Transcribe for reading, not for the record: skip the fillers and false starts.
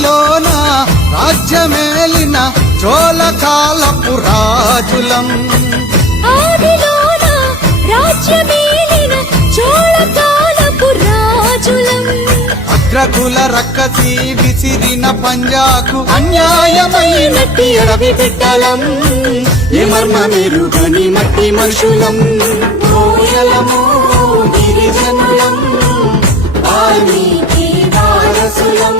ఆదిలోన రాజ్యమేలిన చోళకాలపు రాజులం ఆదిలోన రాజ్యమేలిన చోళకాలపు రాజులం అగ్రకుల రక్కసి విసిరిన పంజాకు అన్యాయమైనట్టి అడవి బిడ్డలం ఏ మర్మమెరుగని మట్టి మనుషులం ఓయలము గిరిజనులం వాల్మీకి వారసులం